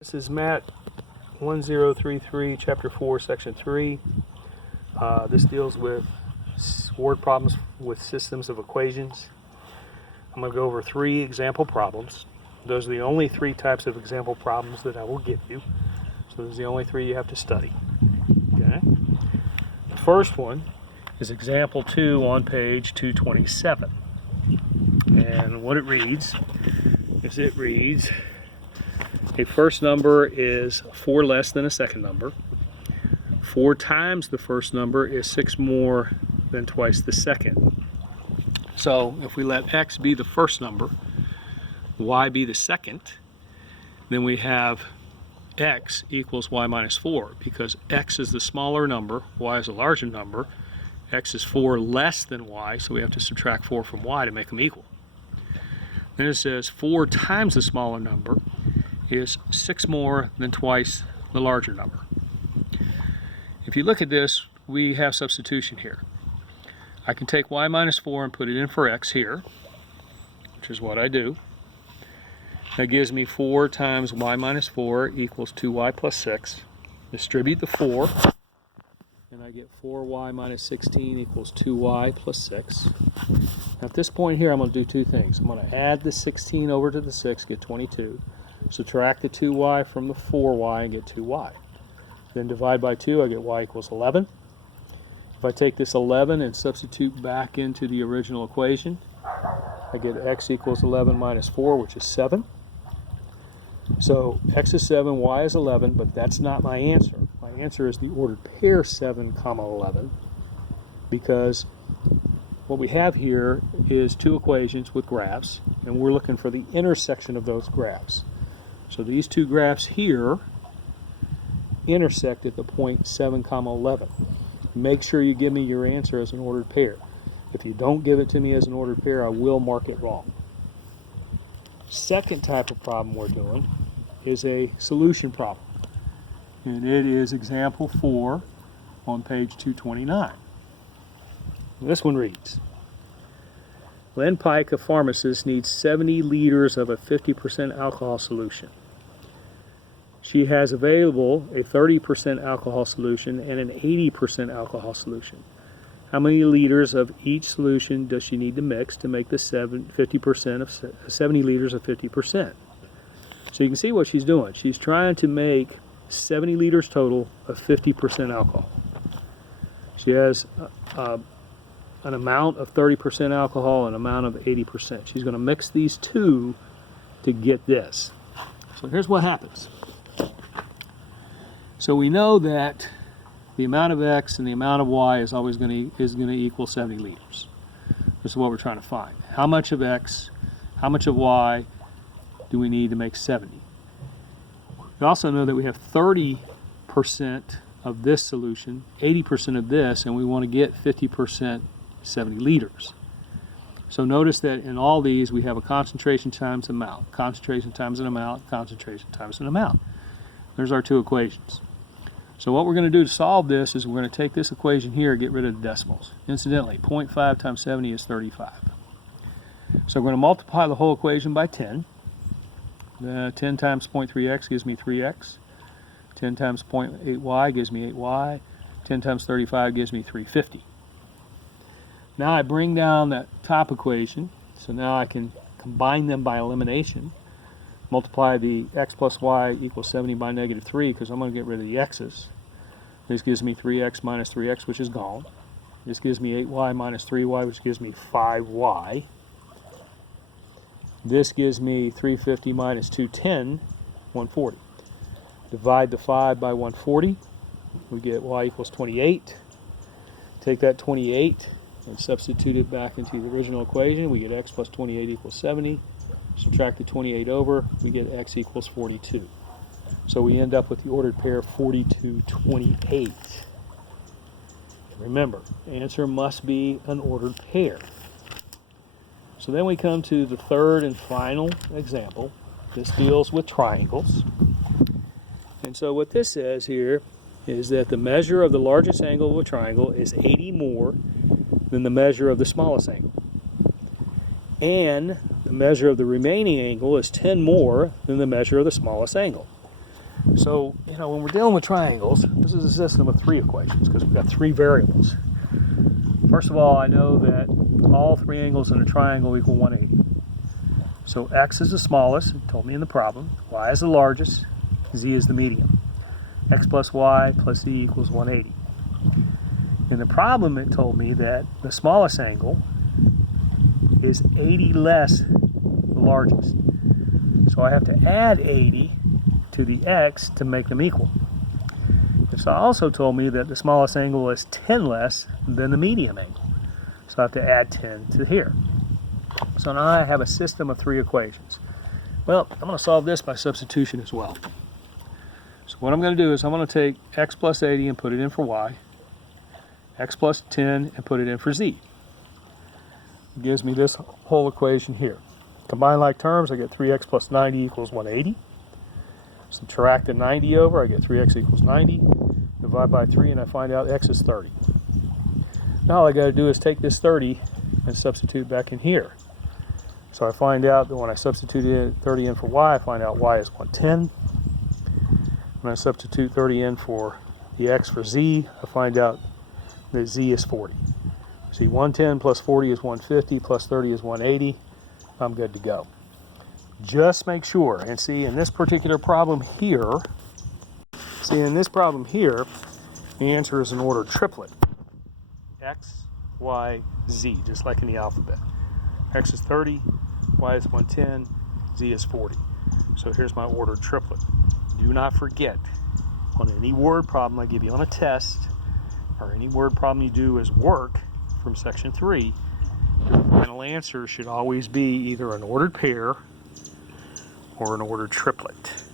This is Matt 1033, Chapter 4, Section 3. This deals with word problems with systems of equations. I'm going to go over 3 example problems. Those are the only 3 types of example problems that I will give you. So those are the only 3 you have to study. Okay. The first one is example 2 on page 227. And what it reads is a first number is 4 less than a second number. 4 times the first number is 6 more than twice the second. So if we let x be the first number, y be the second, then we have x equals y minus 4, because x is the smaller number, y is a larger number. X is 4 less than y, so we have to subtract 4 from y to make them equal. Then it says 4 times the smaller number is 6 more than twice the larger number. If you look at this, we have substitution here. I can take y minus 4 and put it in for x here, which is what I do. That gives me 4 times y minus 4 equals 2y plus 6. Distribute the 4, and I get 4y minus 16 equals 2y plus 6. Now at this point here, I'm going to do 2 things. I'm going to add the 16 over to the 6, get 22. Subtract the 2y from the 4y and get 2y. Then divide by 2, I get y equals 11. If I take this 11 and substitute back into the original equation, I get x equals 11 minus 4, which is 7. So x is 7, y is 11, but that's not my answer. My answer is the ordered pair 7, 11, because what we have here is 2 equations with graphs, and we're looking for the intersection of those graphs. So these 2 graphs here intersect at the point 7, 11. Make sure you give me your answer as an ordered pair. If you don't give it to me as an ordered pair, I will mark it wrong. Second type of problem we're doing is a solution problem. And it is example 4 on page 229. This one reads, Len Pike, a pharmacist, needs 70 liters of a 50% alcohol solution. She has available a 30% alcohol solution and an 80% alcohol solution. How many liters of each solution does she need to mix to make the 50% of 70 liters of 50%? So you can see what she's doing. She's trying to make 70 liters total of 50% alcohol. She has an amount of 30% alcohol and an amount of 80%. She's going to mix these 2 to get this. So here's what happens. So we know that the amount of x and the amount of y is always going to equal 70 liters. This is what we're trying to find. How much of x, how much of y do we need to make 70? We also know that we have 30% of this solution, 80% of this, and we want to get 50%, 70 liters. So notice that in all these we have a concentration times amount, concentration times an amount, concentration times an amount. There's our 2 equations. So what we're going to do to solve this is we're going to take this equation here and get rid of the decimals. Incidentally, 0.5 times 70 is 35. So we're going to multiply the whole equation by 10. 10 times 0.3x gives me 3x. 10 times 0.8y gives me 8y. 10 times 35 gives me 350. Now I bring down that top equation, so now I can combine them by elimination. Multiply the x plus y equals 70 by negative 3, because I'm going to get rid of the x's. This gives me 3x minus 3x, which is gone. This gives me 8y minus 3y, which gives me 5y. This gives me 350 minus 210, 140. Divide the 5 by 140. We get y equals 28. Take that 28 and substitute it back into the original equation. We get x plus 28 equals 70. Subtract the 28 over, we get x equals 42. So we end up with the ordered pair 42, 28. Remember, answer must be an ordered pair. So then we come to the third and final example. This deals with triangles. And so what this says here is that the measure of the largest angle of a triangle is 80 more than the measure of the smallest angle. And the measure of the remaining angle is 10 more than the measure of the smallest angle. So, when we're dealing with triangles, this is a system of 3 equations because we've got 3 variables. First of all, I know that all 3 angles in a triangle equal 180. So x is the smallest, it told me in the problem. Y is the largest, z is the medium. X plus y plus z equals 180. In the problem, it told me that the smallest angle is 80 less the largest. So I have to add 80 to the x to make them equal. It's also told me that the smallest angle is 10 less than the medium angle. So I have to add 10 to here. So now I have a system of 3 equations. Well, I'm going to solve this by substitution as well. So what I'm going to do is I'm going to take x plus 80 and put it in for y, x plus 10 and put it in for z. It gives me this whole equation here. Combine like terms, I get 3x plus 90 equals 180. Subtract the 90 over, I get 3x equals 90. Divide by 3 and I find out x is 30. Now all I got to do is take this 30 and substitute back in here. So I find out that when I substitute 30 in for y, I find out y is 110. When I substitute 30 in for the x for z, I find out that z is 40. See, 110 plus 40 is 150, plus 30 is 180. I'm good to go. Just make sure, and see in this particular problem here, the answer is an ordered triplet. X, Y, Z, just like in the alphabet. X is 30, Y is 110, Z is 40. So here's my ordered triplet. Do not forget, on any word problem I give you on a test, or any word problem you do as work from section 3, your final answer should always be either an ordered pair or an ordered triplet.